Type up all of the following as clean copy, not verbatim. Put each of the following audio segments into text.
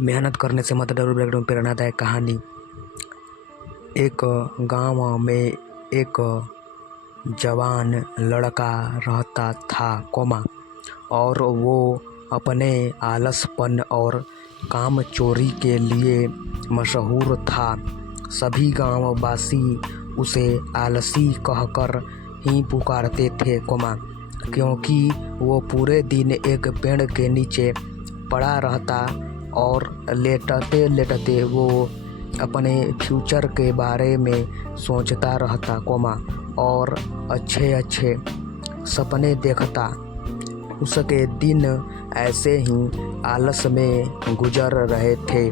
मेहनत करने से मदद और बैकग्राउंड प्रेरणादायक कहानी। एक गांव में एक जवान लड़का रहता था और वो अपने आलसपन और काम चोरी के लिए मशहूर था। सभी गांववासी उसे आलसी कहकर ही पुकारते थे क्योंकि वो पूरे दिन एक पेड़ के नीचे पड़ा रहता और लेटते लेटते वो अपने फ्यूचर के बारे में सोचता रहता और अच्छे अच्छे सपने देखता। उसके दिन ऐसे ही आलस में गुजर रहे थे।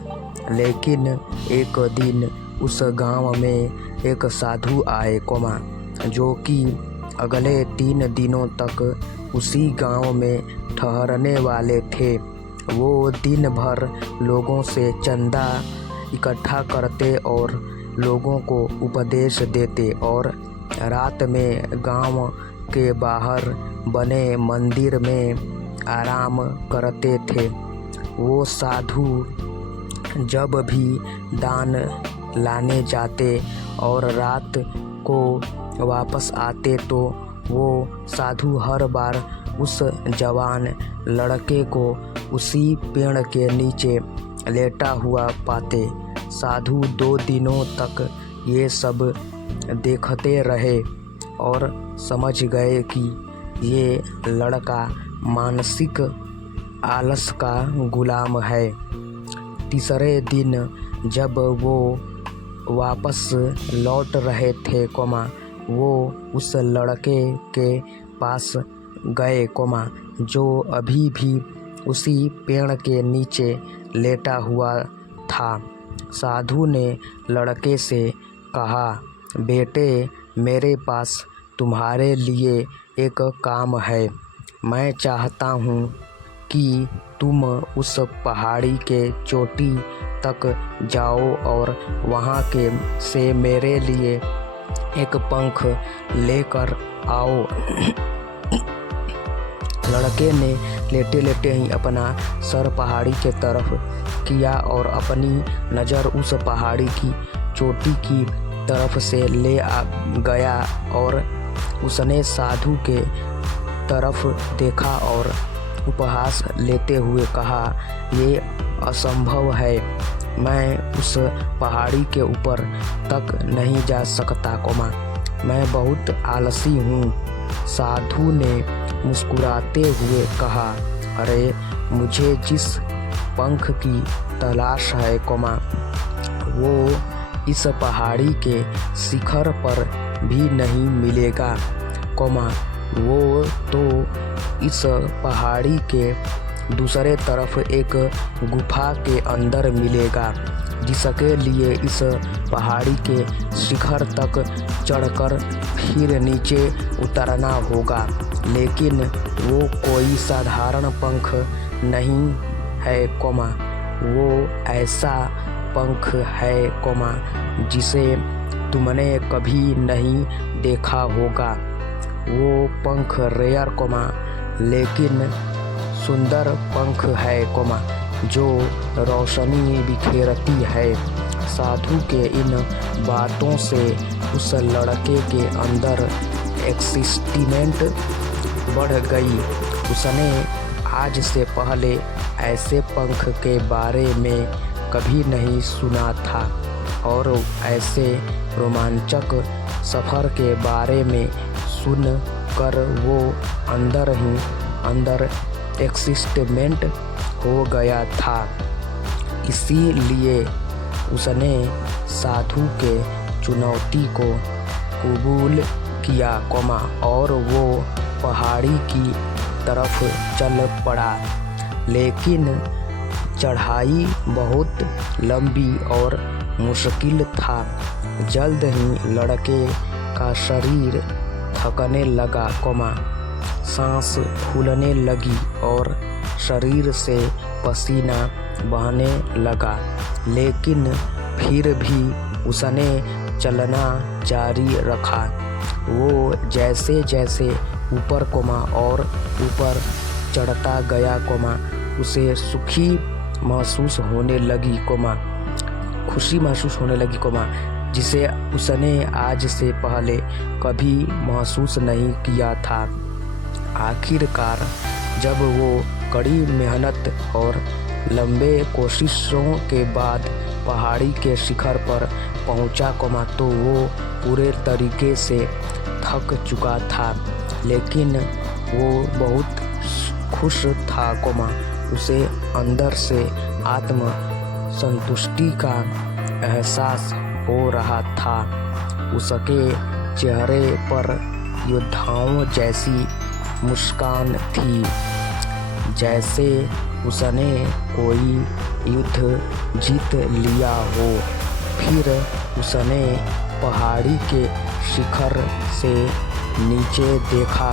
लेकिन एक दिन उस गांव में एक साधु आए जो कि अगले 3 दिनों तक उसी गांव में ठहरने वाले थे। वो दिन भर लोगों से चंदा इकट्ठा करते और लोगों को उपदेश देते और रात में गांव के बाहर बने मंदिर में आराम करते थे। वो साधु जब भी दान लाने जाते और रात को वापस आते तो वो साधु हर बार उस जवान लड़के को उसी पेड़ के नीचे लेटा हुआ पाते। साधु 2 दिनों तक ये सब देखते रहे और समझ गए कि ये लड़का मानसिक आलस का गुलाम है। तीसरे दिन जब वो वापस लौट रहे थे वो उस लड़के के पास गए जो अभी भी उसी पेड़ के नीचे लेटा हुआ था। साधु ने लड़के से कहा, बेटे, मेरे पास तुम्हारे लिए एक काम है। मैं चाहता हूँ कि तुम उस पहाड़ी के चोटी तक जाओ और वहाँ के से मेरे लिए एक पंख लेकर आओ। लड़के ने लेटे लेटे ही अपना सर पहाड़ी के तरफ किया और अपनी नज़र उस पहाड़ी की चोटी की तरफ से ले गया और उसने साधु के तरफ देखा और उपहास लेते हुए कहा, ये असंभव है। मैं उस पहाड़ी के ऊपर तक नहीं जा सकता मैं बहुत आलसी हूँ। साधु ने मुस्कुराते हुए कहा, अरे, मुझे जिस पंख की तलाश है वो इस पहाड़ी के शिखर पर भी नहीं मिलेगा वो तो इस पहाड़ी के दूसरे तरफ एक गुफा के अंदर मिलेगा, जिसके लिए इस पहाड़ी के शिखर तक चढ़कर फिर नीचे उतरना होगा। लेकिन वो कोई साधारण पंख नहीं है वो ऐसा पंख है जिसे तुमने कभी नहीं देखा होगा। वो पंख रेयर लेकिन सुंदर पंख है जो रोशनी बिखेरती है। साधु के इन बातों से उस लड़के के अंदर एक्साइटमेंट बढ़ गई। उसने आज से पहले ऐसे पंख के बारे में कभी नहीं सुना था और ऐसे रोमांचक सफ़र के बारे में सुन कर वो अंदर ही अंदर एक्साइटमेंट हो गया था। इसीलिए उसने साधु के चुनौती को कबूल किया और वो पहाड़ी की तरफ चल पड़ा। लेकिन चढ़ाई बहुत लंबी और मुश्किल था। जल्द ही लड़के का शरीर थकने लगा सांस फूलने लगी और शरीर से पसीना बहने लगा। लेकिन फिर भी उसने चलना जारी रखा। वो जैसे जैसे ऊपर और ऊपर चढ़ता गया उसे सूखी महसूस होने लगी खुशी महसूस होने लगी जिसे उसने आज से पहले कभी महसूस नहीं किया था। आखिरकार जब वो कड़ी मेहनत और लंबे कोशिशों के बाद पहाड़ी के शिखर पर पहुंचा तो वो पूरे तरीके से थक चुका था, लेकिन वो बहुत खुश था उसे अंदर से आत्म संतुष्टि का एहसास हो रहा था। उसके चेहरे पर योद्धाओं जैसी मुस्कान थी, जैसे उसने कोई युद्ध जीत लिया हो। फिर उसने पहाड़ी के शिखर से नीचे देखा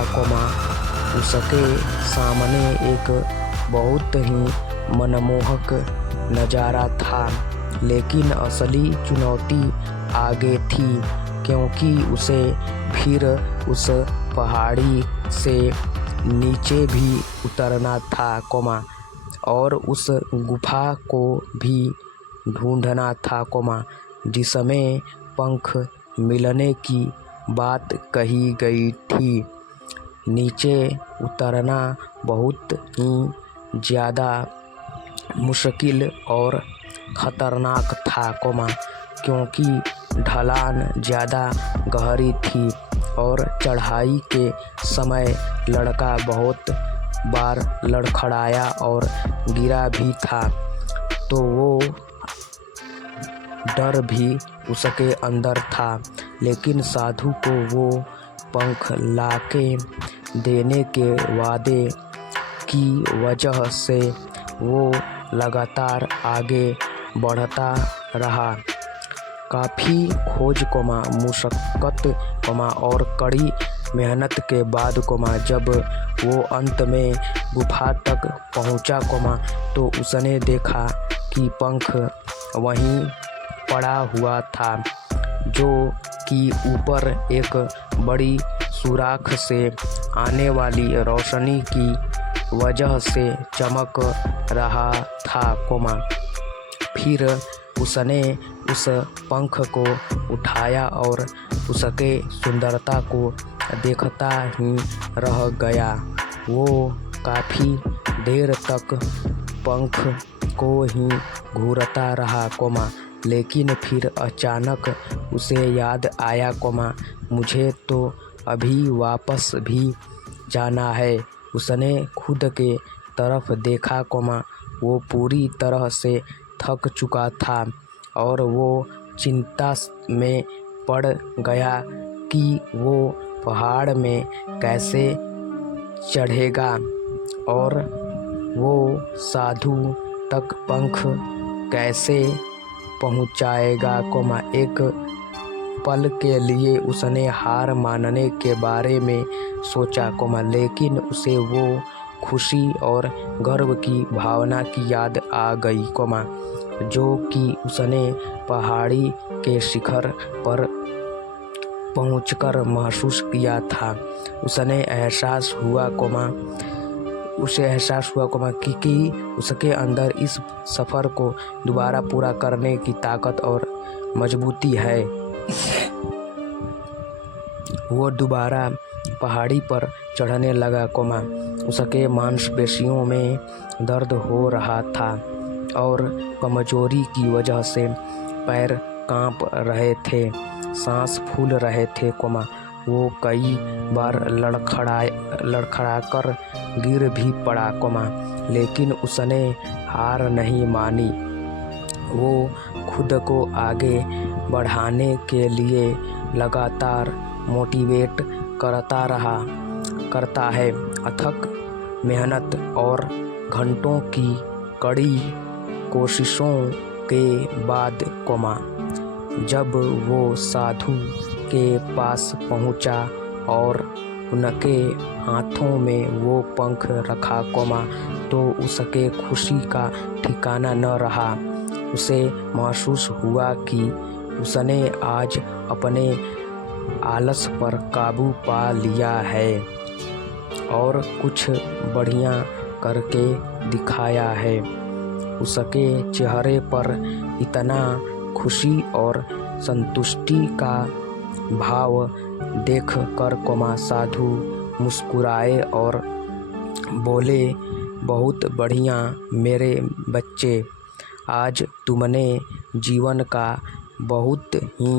उसके सामने एक बहुत ही मनमोहक नज़ारा था, लेकिन असली चुनौती आगे थी, क्योंकि उसे फिर उस पहाड़ी से नीचे भी उतरना था और उस गुफा को भी ढूंढना था जिसमें पंख मिलने की बात कही गई थी। नीचे उतरना बहुत ही ज़्यादा मुश्किल और ख़तरनाक था क्योंकि ढलान ज़्यादा गहरी थी और चढ़ाई के समय लड़का बहुत बार लड़खड़ाया और गिरा भी था, तो वो डर भी उसके अंदर था। लेकिन साधु को वो पंख लाके देने के वादे की वजह से वो लगातार आगे बढ़ता रहा। काफ़ी खोज मुशक्क़त और कड़ी मेहनत के बाद जब वो अंत में गुफा तक पहुंचा तो उसने देखा कि पंख वहीं पड़ा हुआ था, जो कि ऊपर एक बड़ी सुराख से आने वाली रोशनी की वजह से चमक रहा था फिर उसने उस पंख को उठाया और उसके सुंदरता को देखता ही रह गया। वो काफ़ी देर तक पंख को ही घूरता रहा लेकिन फिर अचानक उसे याद आया मुझे तो अभी वापस भी जाना है। उसने खुद के तरफ देखा वो पूरी तरह से थक चुका था और वो चिंता में पड़ गया कि वो पहाड़ में कैसे चढ़ेगा और वो साधु तक पंख कैसे पहुंचाएगा एक पल के लिए उसने हार मानने के बारे में सोचा लेकिन उसे वो खुशी और गर्व की भावना की याद आ गई जो कि उसने पहाड़ी के शिखर पर पहुंचकर महसूस किया था। उसे एहसास हुआ कि उसके अंदर इस सफ़र को दोबारा पूरा करने की ताकत और मजबूती है। वो दोबारा पहाड़ी पर चढ़ने लगा उसके मांसपेशियों में दर्द हो रहा था और कमजोरी की वजह से पैर कांप रहे थे, सांस फूल रहे थे वो कई बार लड़खड़ाकर गिर भी पड़ा लेकिन उसने हार नहीं मानी। वो खुद को आगे बढ़ाने के लिए लगातार मोटिवेट करता है। अथक मेहनत और घंटों की कड़ी कोशिशों के बाद जब वो साधु के पास पहुंचा और उनके हाथों में वो पंख रखा तो उसके खुशी का ठिकाना न रहा। उसे महसूस हुआ कि उसने आज अपने आलस पर काबू पा लिया है और कुछ बढ़िया करके दिखाया है। उसके चेहरे पर इतना खुशी और संतुष्टि का भाव देख कर साधु मुस्कुराए और बोले, बहुत बढ़िया मेरे बच्चे, आज तुमने जीवन का बहुत ही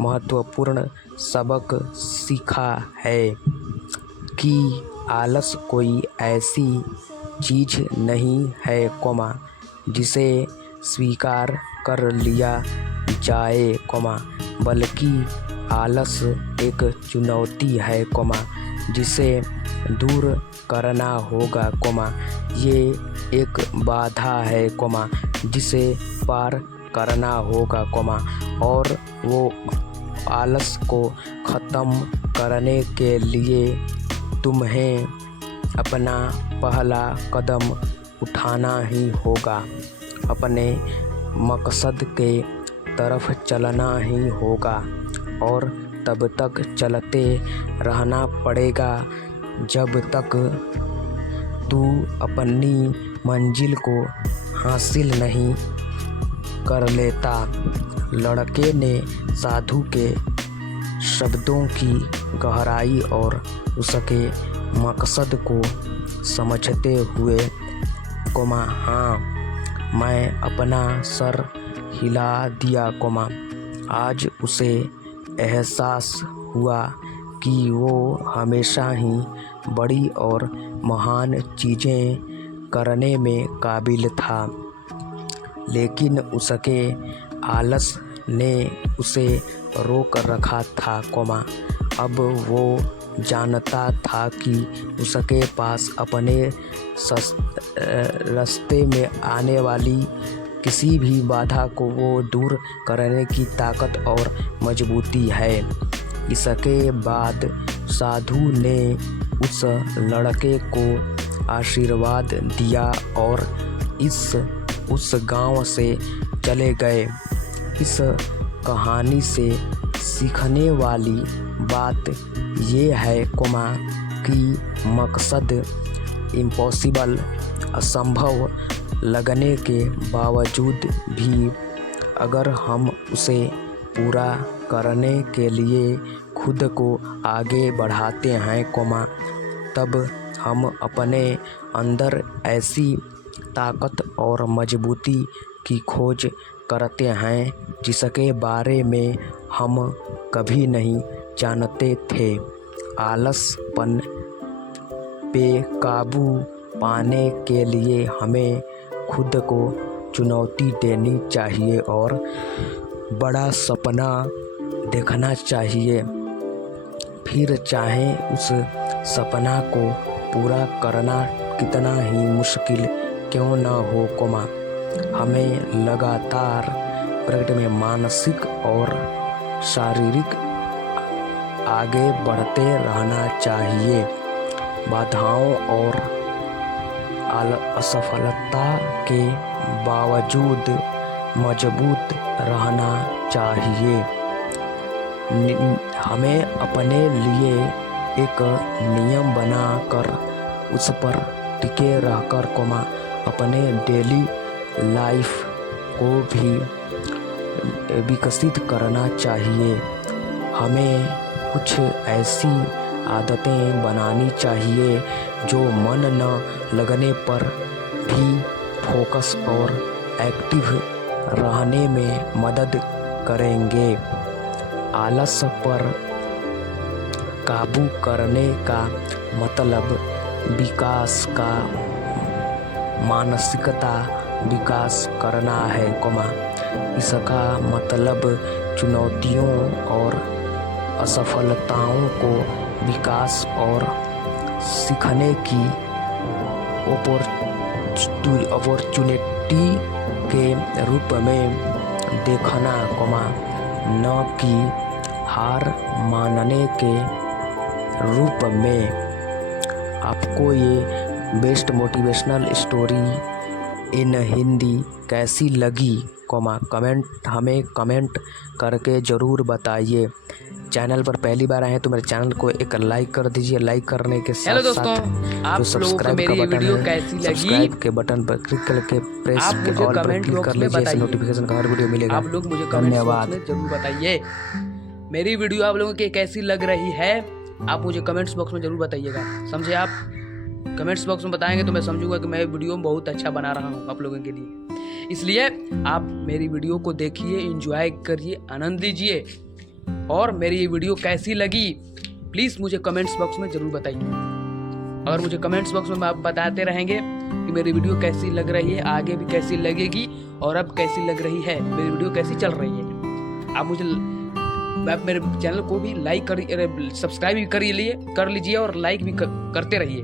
महत्वपूर्ण सबक सीखा है कि आलस कोई ऐसी चीज़ नहीं है जिसे स्वीकार कर लिया जाए, बल्कि आलस एक चुनौती है, जिसे दूर करना होगा, ये एक बाधा है, जिसे पार करना होगा, और वो आलस को ख़त्म करने के लिए तुम्हें अपना पहला कदम उठाना ही होगा, अपने मकसद के तरफ चलना ही होगा और तब तक चलते रहना पड़ेगा जब तक तू अपनी मंजिल को हासिल नहीं कर लेता। लड़के ने साधु के शब्दों की गहराई और उसके मकसद को समझते हुए हाँ, मैं अपना सर हिला दिया, आज उसे एहसास हुआ कि वो हमेशा ही बड़ी और महान चीज़ें करने में काबिल था, लेकिन उसके आलस ने उसे रोक रखा था, अब वो जानता था कि उसके पास अपने रास्ते में आने वाली किसी भी बाधा को वो दूर करने की ताकत और मजबूती है। इसके बाद साधु ने उस लड़के को आशीर्वाद दिया और उस गांव से चले गए। इस कहानी से सीखने वाली बात ये है कि मकसद इम्पॉसिबल, असंभव लगने के बावजूद भी अगर हम उसे पूरा करने के लिए खुद को आगे बढ़ाते हैं, तब हम अपने अंदर ऐसी ताकत और मजबूती की खोज करते हैं जिसके बारे में हम कभी नहीं जानते थे। आलसपन पे काबू पाने के लिए हमें खुद को चुनौती देनी चाहिए और बड़ा सपना देखना चाहिए, फिर चाहे उस सपना को पूरा करना कितना ही मुश्किल क्यों न हो, हमें लगातार प्रगति में मानसिक और शारीरिक आगे बढ़ते रहना चाहिए। बाधाओं और असफलता के बावजूद मजबूत रहना चाहिए। हमें अपने लिए एक नियम बनाकर उस पर टिके रहकर अपने डेली लाइफ को भी विकसित करना चाहिए। हमें कुछ ऐसी आदतें बनानी चाहिए जो मन न लगने पर भी फोकस और एक्टिव रहने में मदद करेंगे। आलस पर काबू करने का मतलब विकास का मानसिकता विकास करना है, इसका मतलब चुनौतियों और असफलताओं को विकास और सीखने की अपॉर्चुनिटी के रूप में देखना, न कि हार मानने के रूप में। आपको ये best motivational story in Hindi कैसी लगी, हमें कमेंट करके ज़रूर बताइए। चैनल पर पहली बार आए हैं तो मेरे चैनल को एक लाइक कर दीजिए। लाइक करने के साथ साथ जो सब्सक्राइब का बटन है, सब्सक्राइब के बटन पर क्लिक करके प्रेस ऑल पर क्लिक कर लीजिए। ऐसे नोटिफिकेशन का हर वीडियो मिलेगा। आप लोग मुझे कमेंट बॉक्स में जरूर बताइए मेरी वीडियो आप लोगों की कैसी लग रही है। आप मुझे कमेंट्स बॉक्स में जरूर बताइएगा, समझे। आप कमेंट्स बॉक्स में बताएंगे तो मैं समझूंगा कि मैं वीडियो बहुत अच्छा बना रहा हूँ आप लोगों के लिए। इसलिए आप मेरी वीडियो को देखिए, एंजॉय करिए, आनंद लीजिए। और मेरी ये वीडियो कैसी लगी प्लीज़ मुझे कमेंट्स बॉक्स में ज़रूर बताइए। अगर मुझे कमेंट्स बॉक्स में आप बताते रहेंगे कि मेरी वीडियो कैसी लग रही है, आगे भी कैसी लगेगी और अब कैसी लग रही है, मेरी वीडियो कैसी चल रही है, आप मेरे चैनल को भी लाइक सब्सक्राइब भी कर लीजिए और लाइक भी करते रहिए।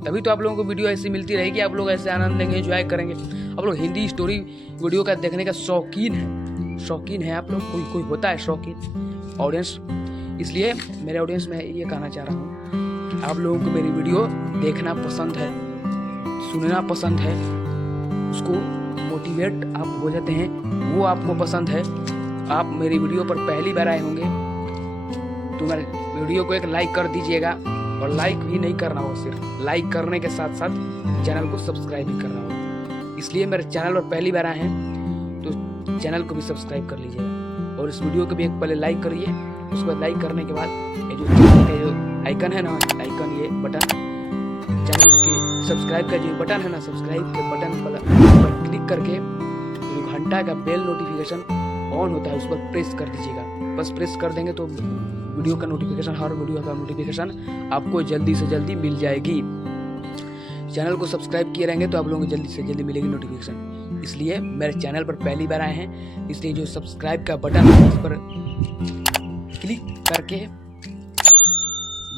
तभी तो आप लोगों को वीडियो ऐसी मिलती रहेगी, आप लोग ऐसे आनंद लेंगे, एंजॉय करेंगे। आप लोग हिंदी स्टोरी वीडियो का देखने का शौकीन है आप लोग। कोई होता है शौकीन ऑडियंस। इसलिए मेरे ऑडियंस में ये कहना चाह रहा हूँ कि आप लोगों को मेरी वीडियो देखना पसंद है, सुनना पसंद है, उसको मोटिवेट आप हो जाते हैं, वो आपको पसंद है। आप मेरी वीडियो पर पहली बार आए होंगे तो मेरे वीडियो को एक लाइक कर दीजिएगा। और लाइक भी नहीं करना हो, सिर्फ लाइक करने के साथ साथ चैनल को सब्सक्राइब भी करना हो। इसलिए मेरे चैनल पर पहली बार आए हैं तो चैनल को भी सब्सक्राइब कर लीजिएगा और इस वीडियो को भी एक पहले लाइक करिए। उसके बाद लाइक करने के बाद ये जो आइकन है ना, आइकन ये बटन चैनल के सब्सक्राइब का जो बटन है ना, सब्सक्राइब के बटन पर क्लिक करके जो घंटा का बेल नोटिफिकेशन ऑन होता है उस पर प्रेस कर दीजिएगा। बस प्रेस कर देंगे तो वीडियो का नोटिफिकेशन, हर वीडियो का नोटिफिकेशन आपको जल्दी से जल्दी मिल जाएगी। चैनल को सब्सक्राइब किए रहेंगे तो आप लोगों को जल्दी से जल्दी मिलेगी नोटिफिकेशन। इसलिए मेरे चैनल पर पहली बार आए हैं, इसलिए जो सब्सक्राइब का बटन है उस पर क्लिक करके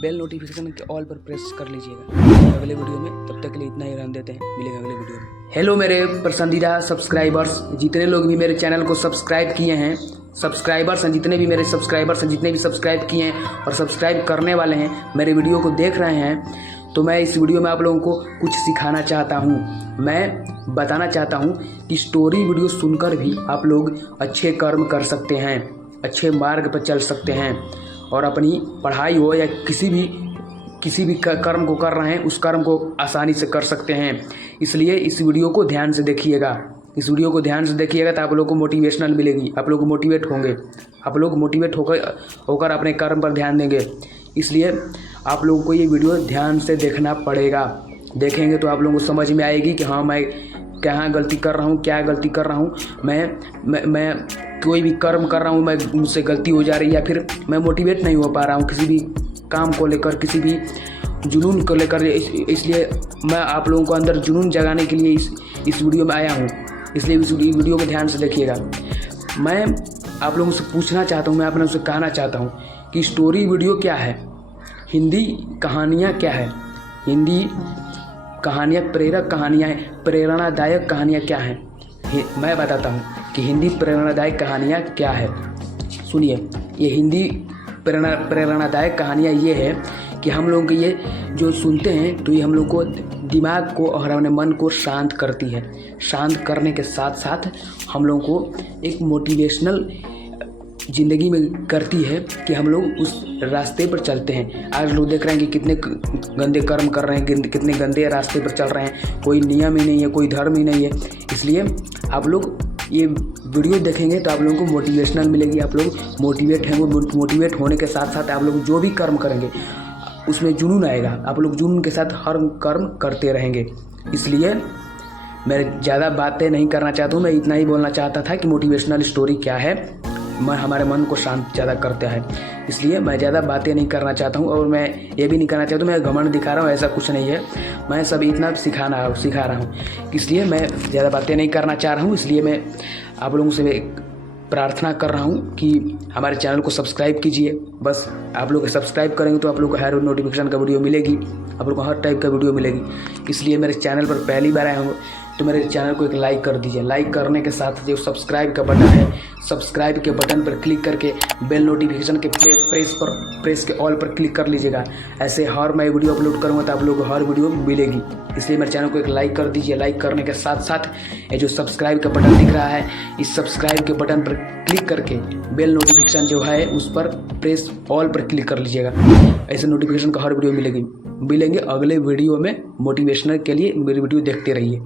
बेल नोटिफिकेशन के ऑल पर प्रेस कर लीजिएगा अगले वीडियो में। तब तक के लिए इतना ही रहने देते हैं, मिलेगा अगले वीडियो में। हेलो मेरे पसंदीदा सब्सक्राइबर्स, जितने लोग भी मेरे चैनल को सब्सक्राइब किए हैं, सब्सक्राइबर्स हैं जितने भी मेरे सब्सक्राइबर्स हैं, जितने भी सब्सक्राइब किए हैं और सब्सक्राइब करने वाले हैं, मेरे वीडियो को देख रहे हैं, तो मैं इस वीडियो में आप लोगों को कुछ सिखाना चाहता हूँ। मैं बताना चाहता हूँ कि स्टोरी वीडियो सुनकर भी आप लोग अच्छे कर्म कर सकते हैं, अच्छे मार्ग पर चल सकते हैं और अपनी पढ़ाई हो या किसी भी कर्म को कर रहे हैं उस कर्म को आसानी से कर सकते हैं। इसलिए इस वीडियो को ध्यान से देखिएगा, तो आप लोगों को मोटिवेशनल मिलेगी, आप लोग मोटिवेट होंगे, आप लोग मोटिवेट होकर अपने कर्म पर ध्यान देंगे। इसलिए आप लोगों को ये वीडियो ध्यान से देखना पड़ेगा। देखेंगे तो आप लोगों को समझ में आएगी कि हाँ मैं कहाँ गलती कर रहा हूँ, क्या गलती कर रहा हूँ, मैं कोई भी कर्म कर रहा हूँ, मैं मुझसे गलती हो जा रही है या फिर मैं मोटिवेट नहीं हो पा रहा हूँ किसी भी काम को लेकर, किसी भी जुनून को लेकर। इसलिए मैं आप लोगों को अंदर जुनून जगाने के लिए इस वीडियो में आया हूँ। इसलिए इस वीडियो को ध्यान से देखिएगा। मैं आप लोगों से पूछना चाहता हूँ, मैं आप लोगों से कहना चाहता हूँ कि स्टोरी वीडियो क्या है, हिंदी कहानियाँ क्या है, हिंदी कहानियाँ, प्रेरक कहानियाँ, प्रेरणादायक कहानियाँ क्या हैं। मैं बताता हूँ कि हिंदी प्रेरणादायक कहानियाँ क्या है। सुनिए, ये हिंदी प्रेरणादायक कहानियाँ ये है कि हम लोगों को ये जो सुनते हैं तो ये हम लोग को दिमाग को और अपने मन को शांत करती है। शांत करने के साथ साथ हम लोगों को एक मोटिवेशनल ज़िंदगी में करती है कि हम लोग उस रास्ते पर चलते हैं। आज लोग देख रहे हैं कि कितने गंदे कर्म कर रहे हैं, कितने गंदे रास्ते पर चल रहे हैं, कोई नियम ही नहीं है, कोई धर्म ही नहीं है। इसलिए आप लोग ये वीडियो देखेंगे तो आप लोगों को मोटिवेशनल मिलेगी, आप लोग मोटिवेट हैं। मोटिवेट होने के साथ साथ आप लोग जो भी कर्म करेंगे उसमें जुनून आएगा, आप लोग जुनून के साथ हर कर्म करते रहेंगे। इसलिए मैं ज़्यादा बातें नहीं करना चाहता हूँ, मैं इतना ही बोलना चाहता था कि मोटिवेशनल स्टोरी क्या है, हमारे मन को शांत ज़्यादा करता है। इसलिए मैं ज़्यादा बातें नहीं करना चाहता हूँ और मैं ये भी नहीं करना चाहता हूँ मैं घमंड दिखा रहा हूँ, ऐसा कुछ नहीं है। मैं सब इतना सिखा रहा हूँ, इसलिए मैं ज़्यादा बातें नहीं करना चाह रहा हूँ। इसलिए मैं आप लोगों से प्रार्थना कर रहा हूँ कि हमारे चैनल को सब्सक्राइब कीजिए। बस आप लोग सब्सक्राइब करेंगे तो आप लोग को हर नोटिफिकेशन का वीडियो मिलेगी, आप लोग को हर टाइप का वीडियो मिलेगी। इसलिए मेरे चैनल पर पहली बार आए होंगे तो मेरे चैनल को एक लाइक कर दीजिए। लाइक करने के साथ जो सब्सक्राइब का बटन है, सब्सक्राइब के बटन पर क्लिक करके बेल नोटिफिकेशन के प्रेस के ऑल पर क्लिक कर लीजिएगा। ऐसे हर मैं वीडियो अपलोड करूँगा तो आप लोगों को हर वीडियो मिलेगी, इसलिए मेरे चैनल को एक लाइक कर दीजिए। लाइक करने के साथ साथ ये जो सब्सक्राइब का बटन दिख रहा है, इस सब्सक्राइब के बटन पर क्लिक करके बेल नोटिफिकेशन जो है उस पर प्रेस ऑल पर क्लिक कर लीजिएगा। ऐसे नोटिफिकेशन का हर वीडियो मिलेंगे अगले वीडियो में। मोटिवेशनल के लिए मेरी वीडियो देखते रहिए।